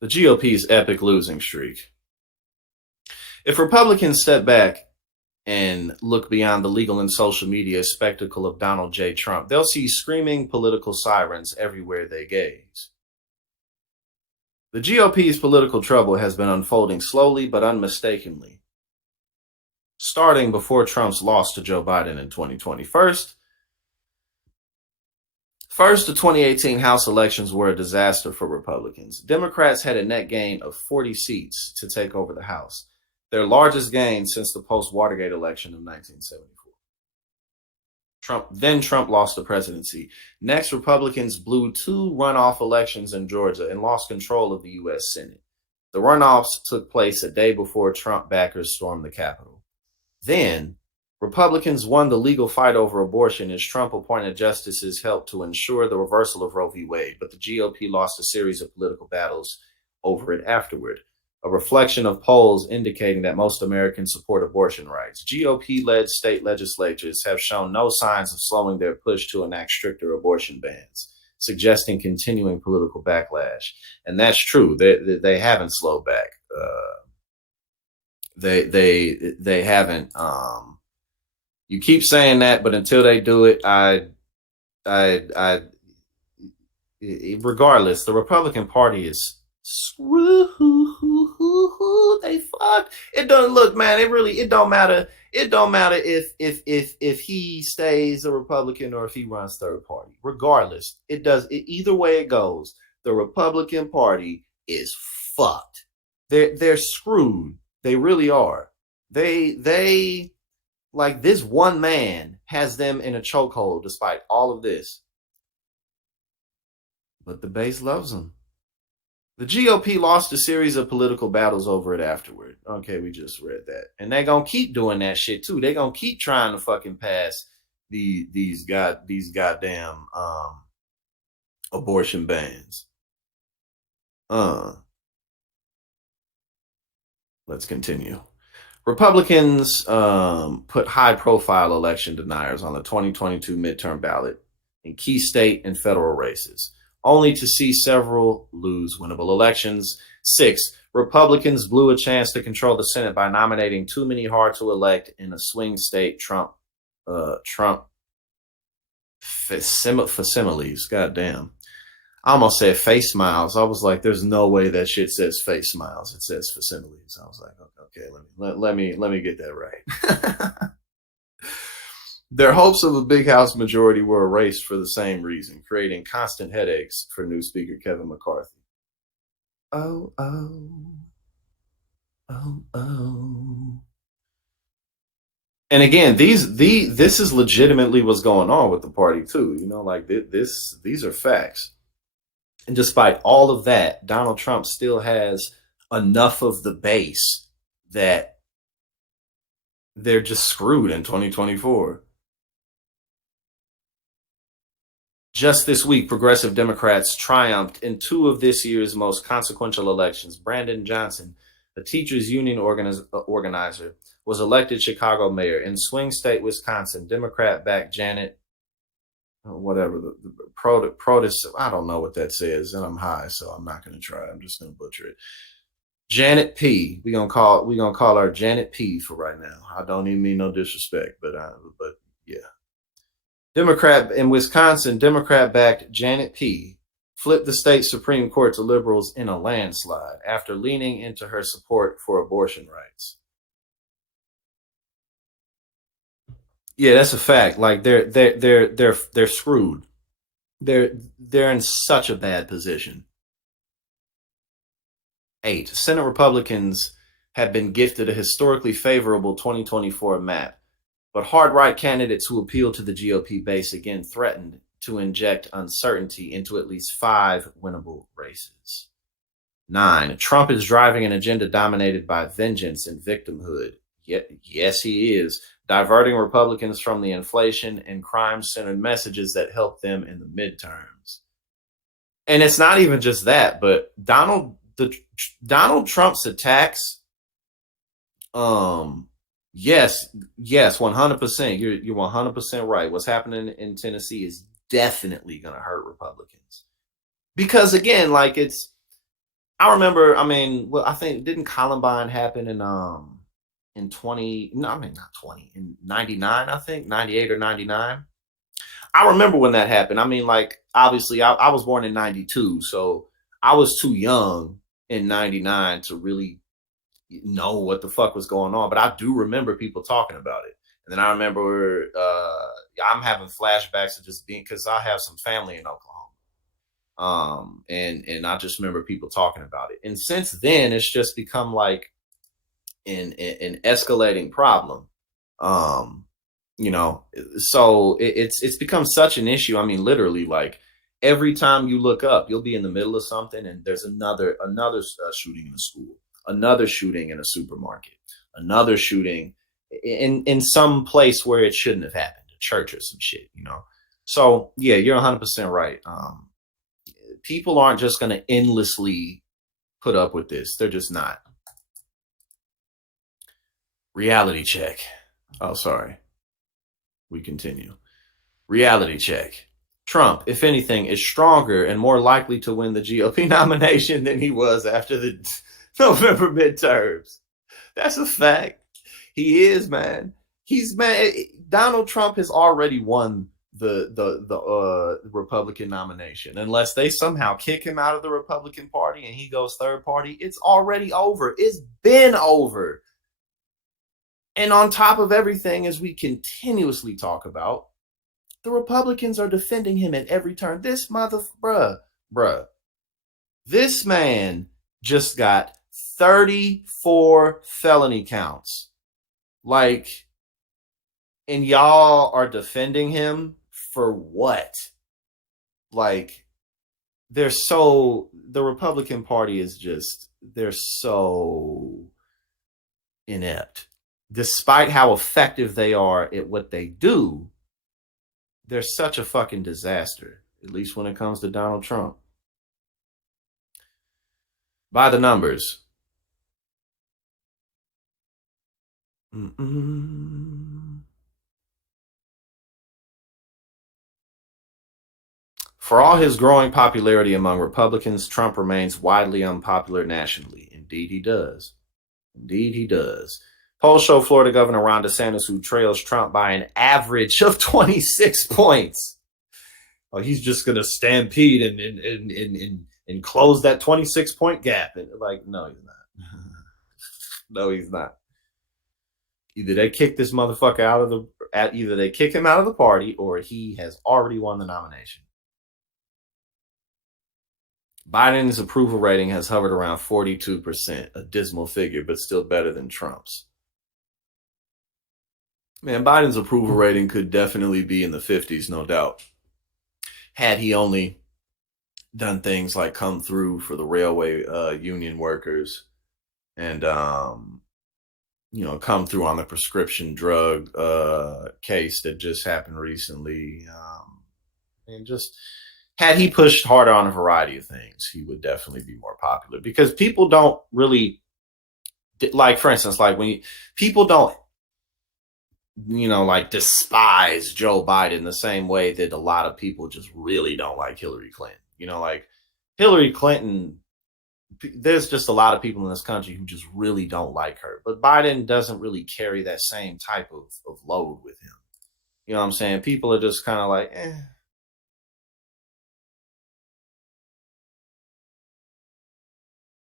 The GOP's epic losing streak. If Republicans step back and look beyond the legal and social media spectacle of Donald J. Trump, they'll see screaming political sirens everywhere they gaze. The GOP's political trouble has been unfolding slowly but unmistakably, starting before Trump's loss to Joe Biden in 2020. First, the 2018 House elections were a disaster for Republicans. Democrats had a net gain of 40 seats to take over the House, their largest gain since the post-Watergate election of 1974. Trump lost the presidency. Next, Republicans blew two runoff elections in Georgia and lost control of the U.S. Senate. The runoffs took place a day before Trump backers stormed the Capitol. Then, Republicans won the legal fight over abortion as Trump-appointed justices helped to ensure the reversal of Roe v. Wade, but the GOP lost a series of political battles over it afterward, a reflection of polls indicating that most Americans support abortion rights. GOP-led state legislatures have shown no signs of slowing their push to enact stricter abortion bans, suggesting continuing political backlash. And that's true. They haven't slowed back. They haven't. You keep saying that, but until they do it, regardless, the Republican Party is screwed. They fucked. It doesn't look, man. It don't matter. It don't matter if he stays a Republican or if he runs third party. Regardless, either way it goes. The Republican Party is fucked. They're screwed. They really are. They like this one man has them in a chokehold despite all of this. But the base loves them. The GOP lost a series of political battles over it afterward. Okay, we just read that. And they're going to keep doing that shit too. They're going to keep trying to fucking pass these goddamn abortion bans. Let's continue. Republicans put high-profile election deniers on the 2022 midterm ballot in key state and federal races, only to see several lose winnable elections. 6. Republicans blew a chance to control the Senate by nominating too many hard-to-elect in a swing state Trump facsimiles. Goddamn. I almost said face smiles. I was like, there's no way that shit says face smiles. It says facsimiles. I was like, okay, let me get that right. Their hopes of a big House majority were erased for the same reason, creating constant headaches for new Speaker Kevin McCarthy. Oh. And again, this is legitimately what's going on with the party too. You know, like these are facts. And despite all of that, Donald Trump still has enough of the base that they're just screwed in 2024. Just this week, progressive Democrats triumphed in two of this year's most consequential elections. Brandon Johnson, a teachers union organizer, was elected Chicago mayor. In swing state Wisconsin, Democrat-backed Janet, whatever, the protest, I don't know what that says, and I'm high, so I'm not going to try. I'm just going to butcher it. Janet P. We're gonna call her Janet P. for right now. I don't even mean no disrespect, but yeah. Democrat in Wisconsin, Democrat-backed Janet P. flipped the state Supreme Court to liberals in a landslide after leaning into her support for abortion rights. Yeah, that's a fact. Like they're screwed. They're in such a bad position. 8. Senate Republicans have been gifted a historically favorable 2024 map, but hard-right candidates who appeal to the GOP base again threatened to inject uncertainty into at least 5 winnable races. 9. Trump is driving an agenda dominated by vengeance and victimhood. Yes, he is, diverting Republicans from the inflation and crime-centered messages that helped them in the midterms. And it's not even just that, but Donald Trump's attacks, yes, 100%. You're 100% right. What's happening in Tennessee is definitely going to hurt Republicans. Because again, like I remember, I mean, well, I think didn't Columbine happen in 20, no, I mean not 20, in 99, I think, 98 or 99. I remember when that happened. I mean, like, obviously I was born in 92, so I was too young in 99 to really know what the fuck was going on, but I do remember people talking about it. And then I remember I'm having flashbacks of just being, because I have some family in Oklahoma. And I just remember people talking about it. And since then it's just become like an escalating problem. Um, so it's become such an issue. I mean, literally, like every time you look up, you'll be in the middle of something, and there's another shooting in a school, another shooting in a supermarket, another shooting in some place where it shouldn't have happened, a church or some shit. So yeah, you're 100% right. People aren't just going to endlessly put up with this. They're just not. Reality check. Oh, sorry. We continue. Reality check. Trump, if anything, is stronger and more likely to win the GOP nomination than he was after the November midterms. That's a fact. He is, man. He's man. Donald Trump has already won the Republican nomination. Unless they somehow kick him out of the Republican Party and he goes third party, it's already over. It's been over. And on top of everything, as we continuously talk about, the Republicans are defending him at every turn. This bruh, this man just got 34 felony counts. Like, and y'all are defending him for what? Like, the Republican Party is just, they're so inept. Despite how effective they are at what they do, they're such a fucking disaster, at least when it comes to Donald Trump. By the numbers. Mm-mm. For all his growing popularity among Republicans, Trump remains widely unpopular nationally. Indeed, he does. Indeed, he does. Polls show Florida Governor Ron DeSantis, who trails Trump by an average of 26 points. Oh, he's just going to stampede and close that 26-point gap. And like, no, he's not. No, he's not. Either they kick this motherfucker out of either they kick him out of the party or he has already won the nomination. Biden's approval rating has hovered around 42%, a dismal figure, but still better than Trump's. Man, Biden's approval rating could definitely be in the 50s, no doubt. Had he only done things like come through for the railway union workers and come through on the prescription drug case that just happened recently, and just had he pushed harder on a variety of things, he would definitely be more popular, because people don't really, like, for instance, like when people don't like despise Joe Biden the same way that a lot of people just really don't like Hillary Clinton. Like Hillary Clinton, there's just a lot of people in this country who just really don't like her. But Biden doesn't really carry that same type of load with him. You know what I'm saying? People are just kind of like,